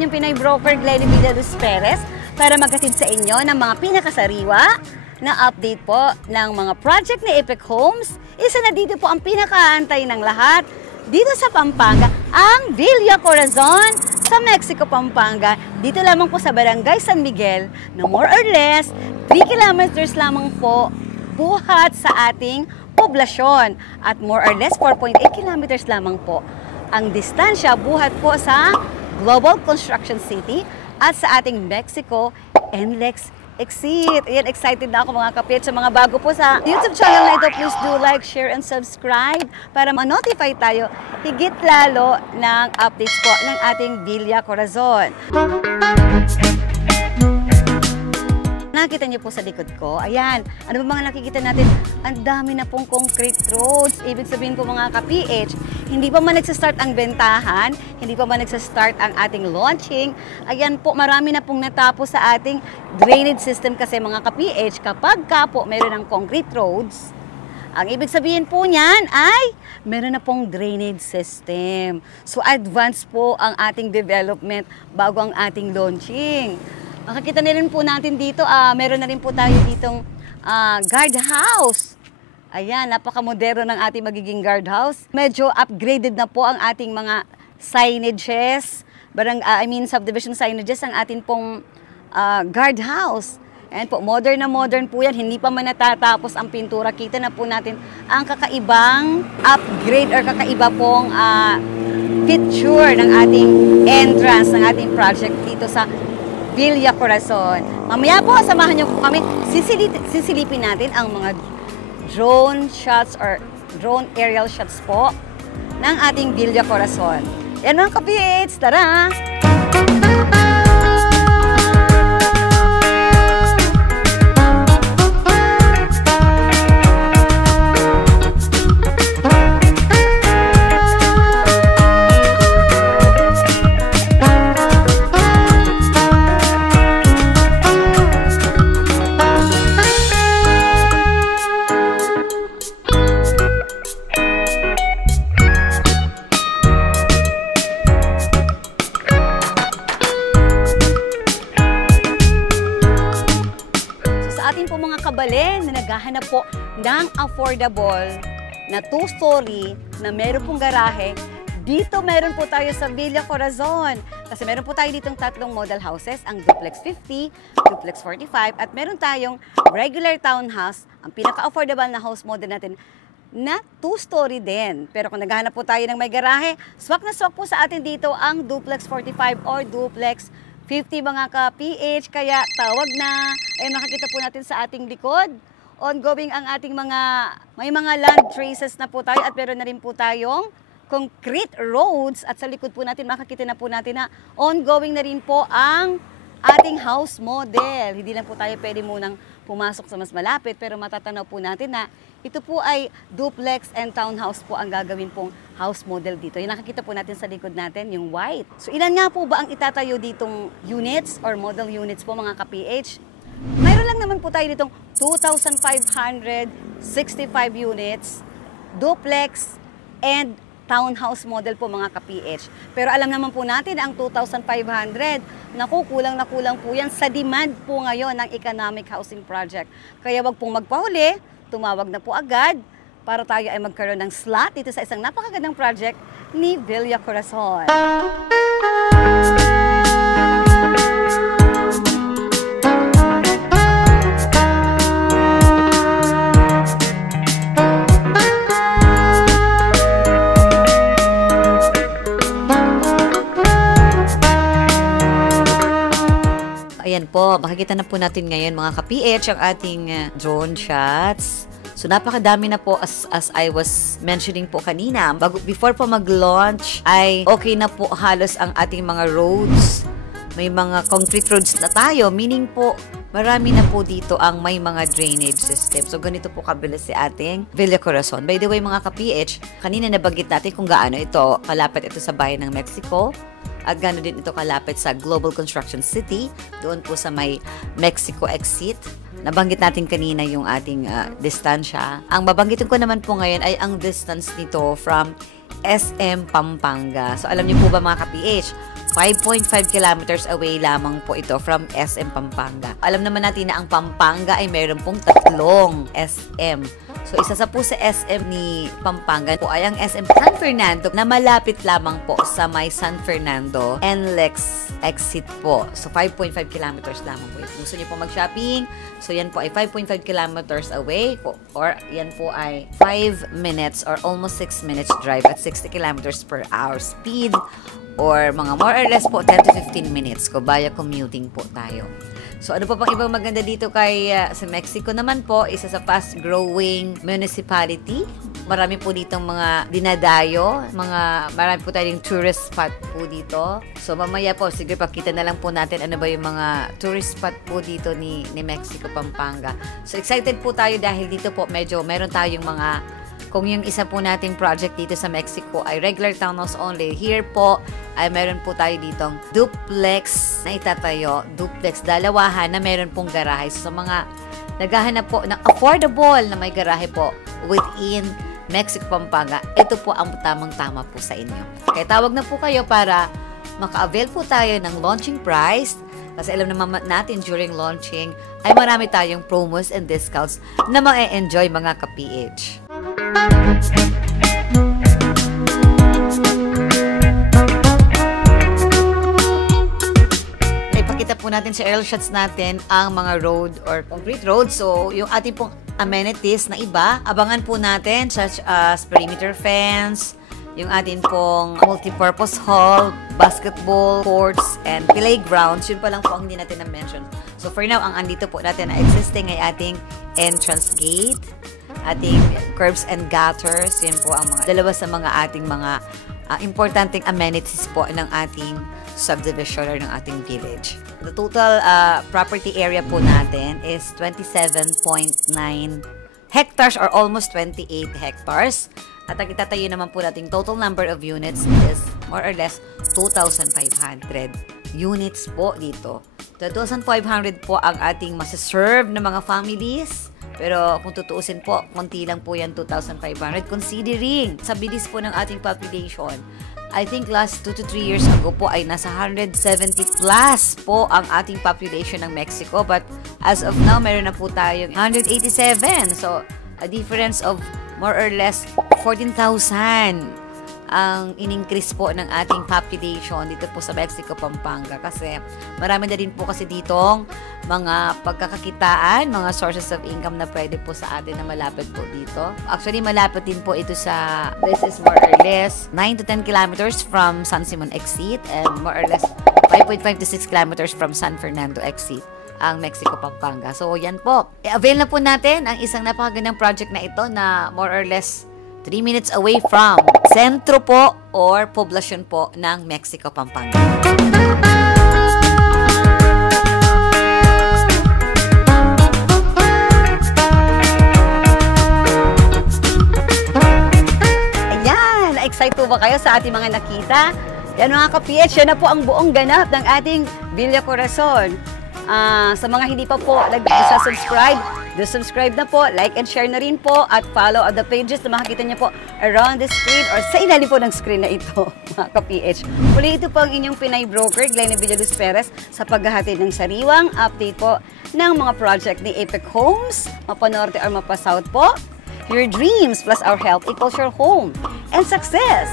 inyong Pinoy broker, Glenny Villaluz Perez, para maghatid sa inyo ng mga pinakasariwa na update po ng mga project ni Epic Homes. Isa na dito po ang pinakaantay ng lahat dito sa Pampanga, ang Villa Corazon sa Mexico, Pampanga. Dito lamang po sa Barangay San Miguel na more or less 3 kilometers lamang po buhat sa ating poblasyon at more or less 4.8 kilometers lamang po ang distansya buhat po sa Global Construction City at sa ating Mexico NLEX Exit. Ayan, excited na ako mga kapit. Sa mga bago po sa YouTube channel na ito, please do like, share, and subscribe para ma-notify tayo higit lalo ng updates po ng ating Villa Corazon. Nakita niyo po sa likod ko, ayan, ano ba mga nakikita natin? Ang dami na pong concrete roads. Ibig sabihin po mga ka-PH, hindi pa man nagsastart ang bentahan, hindi pa man nagsastart ang ating launching. Ayan po, marami na pong natapos sa ating drainage system kasi mga ka-PH, kapag ka po meron ng concrete roads, ang ibig sabihin po niyan ay meron na pong drainage system. So advanced po ang ating development bago ang ating launching. Makikita na rin po natin dito, meron na rin po tayo ditong guardhouse. Ayan, napaka-modero ng ating magiging guardhouse. Medyo upgraded na po ang ating mga signages, subdivision signages, ang ating pong guardhouse. Ayan po, modern na modern po yan. Hindi pa man natatapos ang pintura. Kita na po natin ang kakaibang upgrade or kakaiba pong feature ng ating entrance, ng ating project dito sa Villa Corazon. Mamaya po, samahan niyo po kami. Sisilipin natin ang mga drone shots or drone aerial shots po ng ating Villa Corazon. Yan mga ka-PH, tara! Kabalen na naghahanap po ng affordable na 2-story na meron pong garahe. Dito meron po tayo sa Villa Corazon. Kasi meron po tayo ditong tatlong model houses, ang Duplex 50, Duplex 45, at meron tayong regular townhouse, ang pinaka-affordable na house model natin na 2-story din. Pero kung naghahanap po tayo ng may garahe, swak na swak po sa atin dito ang Duplex 45 or Duplex 50 mga ka-PH, kaya tawag na. Makikita po natin sa ating likod. Ongoing ang ating may mga land traces na po tayo at meron na rin po tayong concrete roads. At sa likod po natin, makikita na po natin na ongoing na rin po ang ating house model. Hindi lang po tayo pwede munang pumasok sa mas malapit, pero matatanaw po natin na ito po ay duplex and townhouse po ang gagawin pong house model dito. Yung nakikita po natin sa likod natin, yung white. So ilan nga po ba ang itatayo ditong units or model units po mga ka-PH? Mayroon lang naman po tayo ditong 2,565 units, duplex and townhouse model po mga ka-PH. Pero alam naman po natin ang 2,500, naku, kulang na kulang po yan sa demand po ngayon ng economic housing project. Kaya wag pong magpahuli, tumawag na po agad para tayo ay magkaroon ng slot dito sa isang napakagandang project ni Villa Corazon. Ayan po, makikita na po natin ngayon mga ka-PH ang ating drone shots. So napakadami na po as I was mentioning po kanina. Before po mag-launch ay okay na po halos ang ating mga roads. May mga concrete roads na tayo, meaning po marami na po dito ang may mga drainage system. So ganito po kabilis si ating Villa Corazon. By the way mga ka-PH, kanina nabanggit natin kung gaano ito kalapit ito sa bayan ng Mexico. At gano'n din ito kalapit sa Global Construction City, doon po sa may Mexico Exit. Nabanggit natin kanina yung ating distansya. Ang babanggitin ko naman po ngayon ay ang distance nito from SM Pampanga. So alam niyo po ba mga ka-PH, 5.5 kilometers away lamang po ito from SM Pampanga. Alam naman natin na ang Pampanga ay meron pong 3 SM. So, isa sa po sa SM ni Pampanga po ay ang SM San Fernando na malapit lamang po sa may San Fernando NLEX exit po. So, 5.5 kilometers lamang po. Gusto niyo po mag-shopping? So, yan po ay 5.5 kilometers away po, or yan po ay 5 minutes or almost 6 minutes drive at 60 kilometers per hour speed, or mga more or less po 10 to 15 minutes ko via commuting po tayo. So, ano pa pang ibang maganda dito sa Mexico naman po, isa sa fast-growing municipality. Marami po ditong mga dinadayo, marami po tayong tourist spot po dito. So, mamaya po, sige, pakita na lang po natin ano ba yung mga tourist spot po dito ni Mexico, Pampanga. So, excited po tayo dahil dito po medyo meron tayong kung yung isa po nating project dito sa Mexico ay regular townhouse only, here po ay meron po tayo ditong duplex na itatayo. Duplex, dalawahan na meron pong garahe. So, sa mga naghahanap po ng affordable na may garahe po within Mexico, Pampanga, ito po ang tamang-tama po sa inyo. Kaya tawag na po kayo para maka-avail po tayo ng launching price. Kasi alam naman natin during launching ay marami tayong promos and discounts na ma-enjoy mga ka-PH. Ipakita po natin sa aerial shots natin ang mga road or concrete road. So, yung ating pong amenities na iba, abangan po natin such as perimeter fence, yung ating pong multi-purpose hall, basketball courts, and playgrounds. Yun pa lang po ang hindi natin na-mention. So, for now, ang andito po natin na existing ay ating entrance gate, ating curbs and gutters. Yan po ang dalawa sa mga ating mga importanteng amenities po ng ating subdivision or ng ating village. The total property area po natin is 27.9 hectares or almost 28 hectares. At ang itatayo naman po nating total number of units is more or less 2,500 units po dito. 2,500 po ang ating masaserve na mga families. Pero kung tutuusin po, konti lang po yan, 2,500. Considering sa bilis po ng ating population, I think last 2 to 3 years ago po ay nasa 170 plus po ang ating population ng Mexico. But as of now, meron na po tayong 187. So, a difference of more or less 14,000 ang in-increase po ng ating population dito po sa Mexico, Pampanga. Kasi marami na din po kasi ditong mga pagkakakitaan, mga sources of income na pwede po sa atin na malapit po dito. Actually, malapit din po ito this is more or less 9 to 10 kilometers from San Simon exit and more or less 5.5 to 6 kilometers from San Fernando exit ang Mexico, Pampanga. So, yan po. I-avail na po natin ang isang napakagandang project na ito na more or less 3 minutes away from sentro po or poblasyon po ng Mexico, Pampanga. Ayan! Na-excite po ba kayo sa ating mga nakita? Yan mga ka-PH, yan na po ang buong ganap ng ating Villa Corazon. Sa mga hindi pa po nag-subscribe, subscribe na po, like and share na rin po, at follow the pages na makikita niyo po around the screen or sa ilalim po ng screen na ito, mga ka-PH. Muli, ito po ang inyong Pinay broker, Glenny Villaluz Perez, sa paghahatid ng sariwang update po ng mga project ni Apex Homes, Mapa Norte or Mapa South po. Your dreams plus our help equals your home and success!